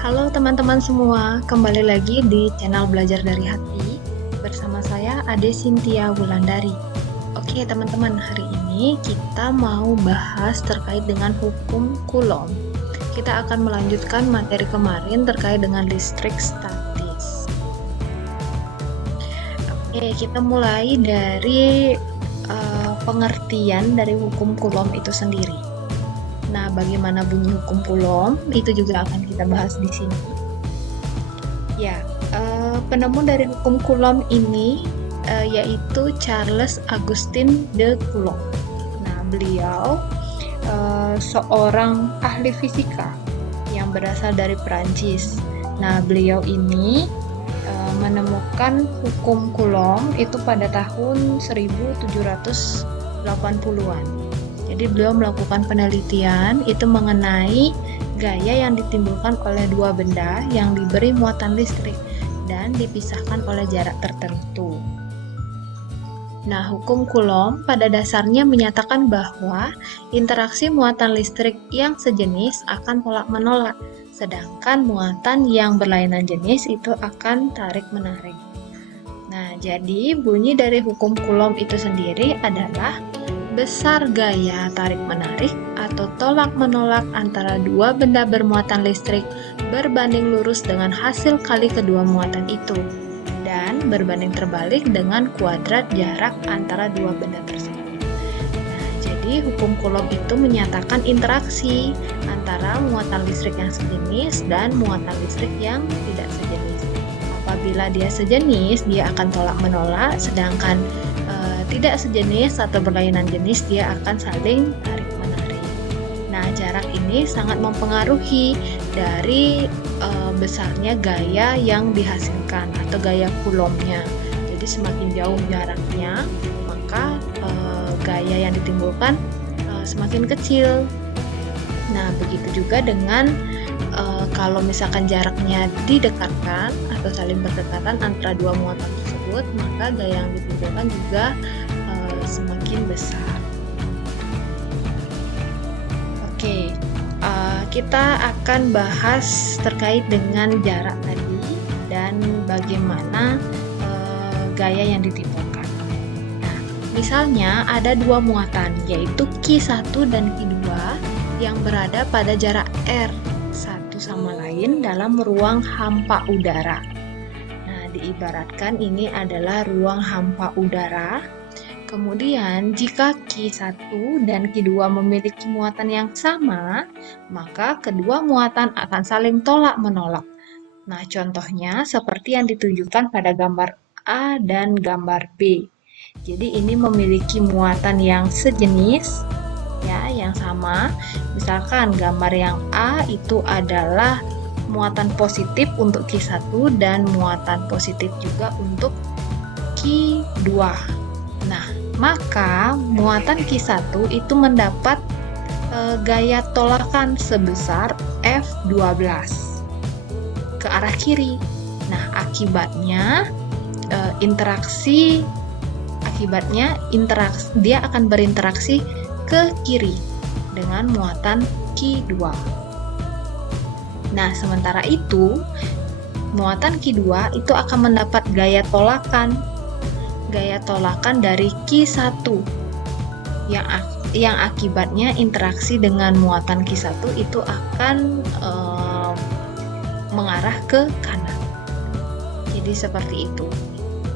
Halo teman-teman semua, kembali lagi di channel Belajar dari Hati bersama saya Ade Cynthia Wulandari. Oke teman-teman, hari ini kita mau bahas terkait dengan hukum Coulomb. Kita akan melanjutkan materi kemarin terkait dengan listrik statis. Oke, kita mulai dari pengertian dari hukum Coulomb itu sendiri. Nah, bagaimana bunyi hukum Coulomb itu juga akan kita bahas di sini. Ya, penemu dari hukum Coulomb ini yaitu Charles Augustin de Coulomb. Nah, beliau seorang ahli fisika yang berasal dari Perancis. Nah, beliau ini menemukan hukum Coulomb itu pada tahun 1780-an. Jadi beliau melakukan penelitian itu mengenai gaya yang ditimbulkan oleh dua benda yang diberi muatan listrik dan dipisahkan oleh jarak tertentu. Nah, hukum Coulomb pada dasarnya menyatakan bahwa interaksi muatan listrik yang sejenis akan tolak-menolak, sedangkan muatan yang berlainan jenis itu akan tarik-menarik. Nah, jadi bunyi dari hukum Coulomb itu sendiri adalah besar gaya tarik-menarik atau tolak-menolak antara dua benda bermuatan listrik berbanding lurus dengan hasil kali kedua muatan itu, dan berbanding terbalik dengan kuadrat jarak antara dua benda tersebut. Nah, jadi hukum Coulomb itu menyatakan interaksi antara muatan listrik yang sejenis dan muatan listrik yang tidak sejenis. Apabila dia sejenis, dia akan tolak-menolak, sedangkan tidak sejenis atau berlainan jenis, dia akan saling tarik-menarik. Nah, jarak ini sangat mempengaruhi dari besarnya gaya yang dihasilkan atau gaya Coulomb-nya. Jadi semakin jauh jaraknya, maka gaya yang ditimbulkan semakin kecil. Nah, begitu juga dengan kalau misalkan jaraknya didekatkan atau saling berdekatan antara dua muatan tersebut, maka gaya yang ditimbulkan juga semakin besar. Oke, kita akan bahas terkait dengan jarak tadi dan bagaimana gaya yang ditimbulkan. Nah, misalnya ada dua muatan, yaitu Q1 dan Q2 yang berada pada jarak R satu sama lain dalam ruang hampa udara. Nah, diibaratkan ini adalah ruang hampa udara. Kemudian, jika Q1 dan Q2 memiliki muatan yang sama, maka kedua muatan akan saling tolak-menolak. Nah, contohnya seperti yang ditunjukkan pada gambar A dan gambar B. Jadi, ini memiliki muatan yang sejenis, ya, yang sama. Misalkan gambar yang A itu adalah muatan positif untuk Q1 dan muatan positif juga untuk Q2. Nah, maka muatan Q1 itu mendapat gaya tolakan sebesar F12 ke arah kiri. Nah, akibatnya dia akan berinteraksi ke kiri dengan muatan Q2. Nah, sementara itu muatan Q2 itu akan mendapat gaya tolakan dari Q1 yang akibatnya interaksi dengan muatan Q1 itu akan mengarah ke kanan. Jadi seperti itu.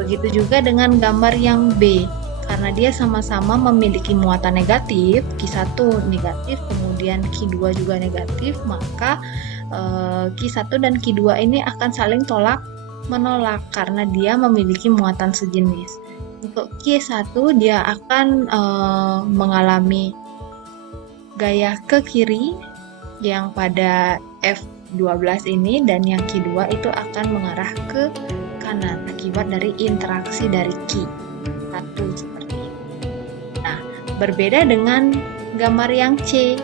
Begitu juga dengan gambar yang B, karena dia sama-sama memiliki muatan negatif, Q1 negatif, kemudian Q2 juga negatif, maka Q1 dan Q2 ini akan saling tolak-menolak karena dia memiliki muatan sejenis. Untuk Q1 dia akan mengalami gaya ke kiri yang pada F12 ini, dan yang Q2 itu akan mengarah ke kanan akibat dari interaksi dari Q1 seperti ini. Nah, berbeda dengan gambar yang C.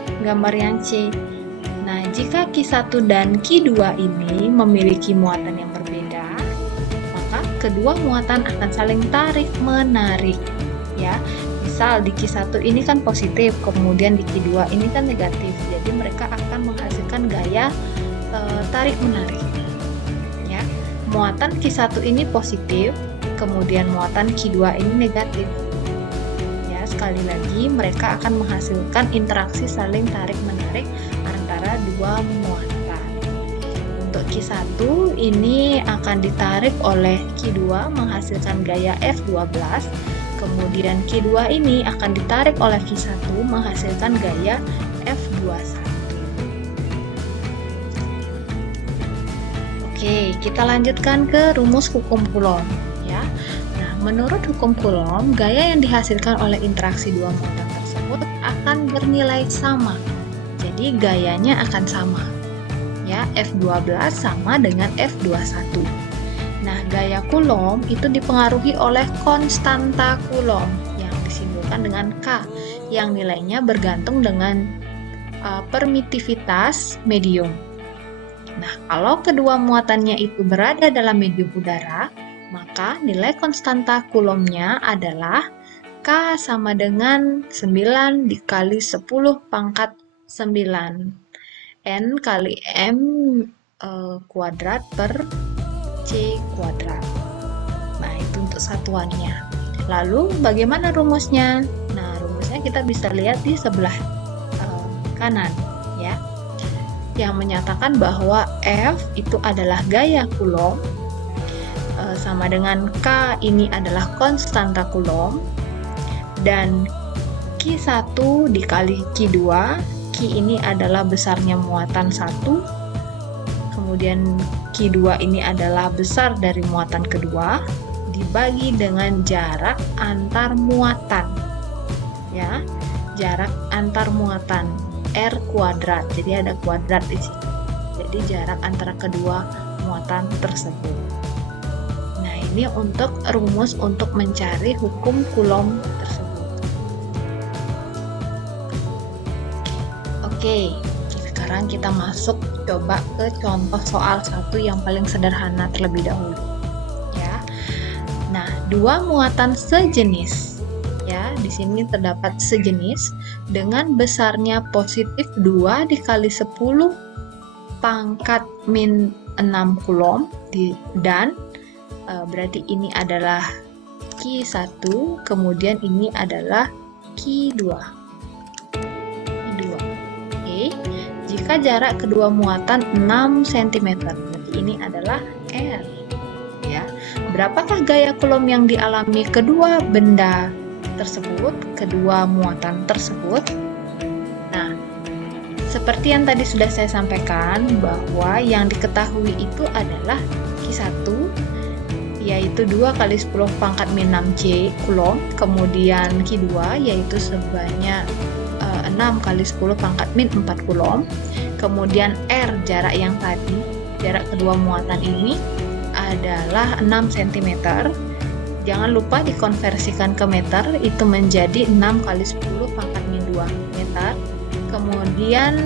Nah, jika Q1 dan Q2 ini memiliki muatan yang berbeda, maka kedua muatan akan saling tarik-menarik, ya. Misal di Q1 ini kan positif, kemudian di Q2 ini kan negatif. Jadi mereka akan menghasilkan gaya tarik menarik. Ya, muatan Q1 ini positif, kemudian muatan Q2 ini negatif. Ya, sekali lagi mereka akan menghasilkan interaksi saling tarik menarik antara dua muatan. Untuk Q1 ini akan ditarik oleh Q2 menghasilkan gaya F12, kemudian Q2 ini akan ditarik oleh Q1 menghasilkan gaya F21. Oke, kita lanjutkan ke rumus hukum Coulomb ya. Nah, menurut hukum Coulomb, gaya yang dihasilkan oleh interaksi dua muatan tersebut akan bernilai sama. Jadi gayanya akan sama. Ya, F12 sama dengan F21. Nah, gaya Coulomb itu dipengaruhi oleh konstanta Coulomb yang disimbolkan dengan K, yang nilainya bergantung dengan permitivitas medium. Nah, kalau kedua muatannya itu berada dalam medium udara, maka nilai konstanta Coulomb-nya adalah K sama dengan 9 dikali 10 pangkat 9 N kali M kuadrat per C kuadrat. Nah, itu untuk satuannya. Lalu, bagaimana rumusnya? Nah, rumusnya kita bisa lihat di sebelah kanan, ya, yang menyatakan bahwa F itu adalah gaya Coulomb, sama dengan K ini adalah konstanta Coulomb, dan Q1 dikali Q2, Q ini adalah besarnya muatan 1, kemudian Q2 ini adalah besar dari muatan kedua, dibagi dengan jarak antar muatan, ya, jarak antar muatan R kuadrat, jadi ada kuadrat di sini. Jadi jarak antara kedua muatan tersebut. Nah, ini untuk rumus untuk mencari hukum Coulomb tersebut. Oke, sekarang kita masuk coba ke contoh soal 1 yang paling sederhana terlebih dahulu. Ya. Nah, dua muatan sejenis. Ya, di sini terdapat sejenis dengan besarnya positif 2 dikali 10 pangkat min 6 Coulomb dan berarti ini adalah Q1, kemudian ini adalah Q2. Oke. Jika jarak kedua muatan 6 cm, berarti ini adalah R. Ya. Berapakah gaya Coulomb yang dialami kedua benda tersebut, kedua muatan tersebut? Nah, seperti yang tadi sudah saya sampaikan, bahwa yang diketahui itu adalah Q1, yaitu 2 kali 10 pangkat min 6C Coulomb, kemudian Q2 yaitu sebanyak 6 kali 10 pangkat min 4 Coulomb, kemudian R, jarak yang tadi, jarak kedua muatan ini adalah 6 cm. Jangan lupa dikonversikan ke meter, itu menjadi 6 kali 10 pangkat min 2 meter. Kemudian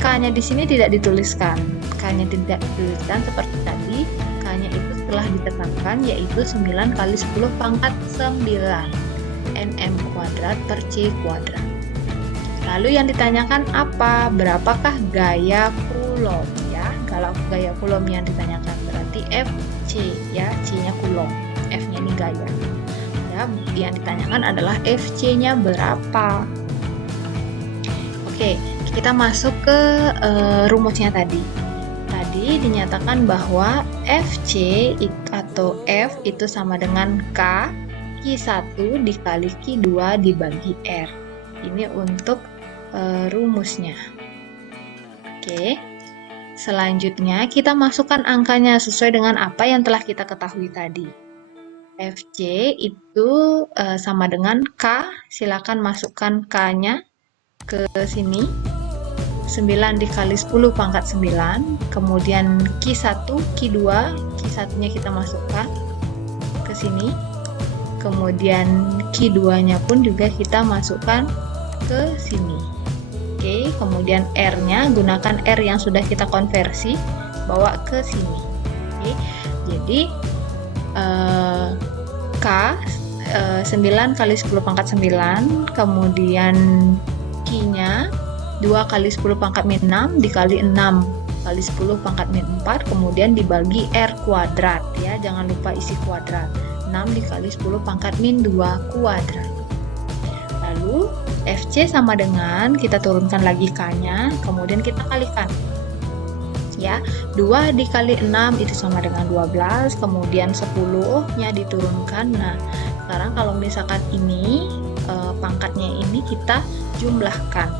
K-nya di sini tidak dituliskan. K-nya tidak dituliskan seperti tadi. K-nya itu telah ditetapkan, yaitu 9 kali 10 pangkat 9 nm kuadrat per C kuadrat. Lalu yang ditanyakan apa? Berapakah gaya Coulomb? Ya, kalau gaya Coulomb yang ditanyakan berarti FC, ya, C-nya Coulomb. F-nya ini gaya. Ya, yang ditanyakan adalah FC-nya berapa. Oke, kita masuk ke rumusnya tadi. Tadi dinyatakan bahwa FC atau F itu sama dengan K Q1 dikali Q2 dibagi R. Ini untuk rumusnya. Oke. Selanjutnya kita masukkan angkanya sesuai dengan apa yang telah kita ketahui tadi. FC itu sama dengan K, silakan masukkan K-nya ke sini, 9 dikali 10 pangkat 9, kemudian Q1, Q2, Q1-nya kita masukkan ke sini, kemudian Q2-nya pun juga kita masukkan ke sini. Oke, kemudian R-nya, gunakan R yang sudah kita konversi, bawa ke sini. Oke, jadi K 9 kali 10 pangkat 9, kemudian Q-nya 2 kali 10 pangkat min 6 dikali 6 dikali 10 pangkat min 4, kemudian dibagi R kuadrat ya, jangan lupa isi kuadrat. 6 dikali 10 pangkat min 2 kuadrat. Lalu FC sama dengan, kita turunkan lagi K-nya, kemudian kita kalikan. Ya, 2 dikali 6 itu sama dengan 12, kemudian 10-nya diturunkan. Nah, sekarang kalau misalkan ini pangkatnya ini kita jumlahkan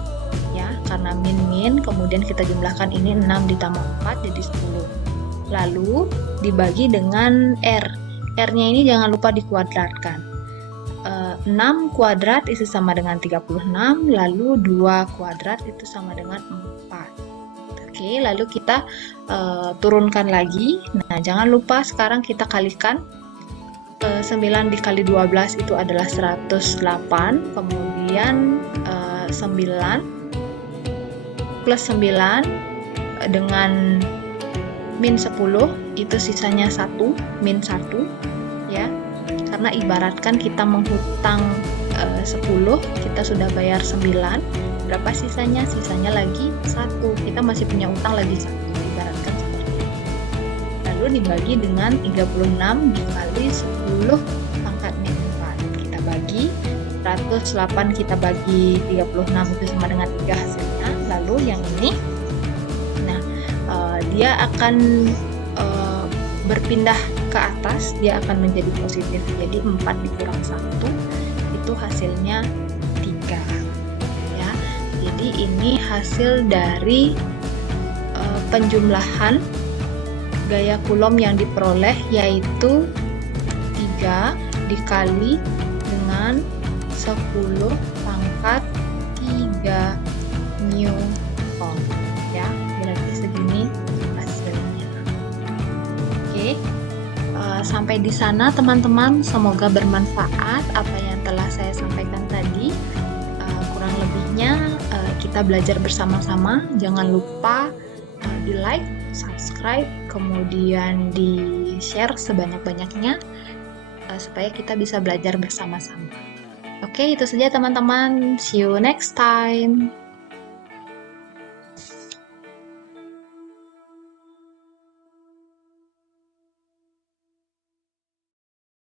ya, karena min kemudian kita jumlahkan, ini 6 ditambah 4 jadi 10. Lalu dibagi dengan R. R-nya ini jangan lupa dikuadratkan. 6 kuadrat itu sama dengan 36, lalu 2 kuadrat itu sama dengan 4. Oke, lalu kita turunkan lagi. Nah, jangan lupa sekarang kita kalikan. 9 dikali 12 itu adalah 108, kemudian 9 plus 9 dengan min 10 itu sisanya 1, min 1 ya, karena ibaratkan kita menghutang 10, kita sudah bayar 9, berapa sisanya? Sisanya lagi 1, kita masih punya utang lagi 1, ibaratkan seperti itu. Lalu dibagi dengan 36 dikali 10 pangkat min 4, kita bagi 108, kita bagi 36 itu sama dengan 3 hasilnya. Lalu yang ini, nah dia akan berpindah ke atas, dia akan menjadi positif, jadi 4 dikurang 1 itu hasilnya 3 ya. Jadi ini hasil dari penjumlahan gaya Coulomb yang diperoleh, yaitu 3 dikali dengan 10 pangkat 3 Newton ya, berarti segini hasilnya. Oke, sampai di sana teman-teman, semoga bermanfaat apa yang telah saya sampaikan tadi. Kurang lebihnya kita belajar bersama-sama. Jangan lupa di like, subscribe, kemudian di share sebanyak-banyaknya supaya kita bisa belajar bersama-sama. Oke, itu saja teman-teman. See you next time.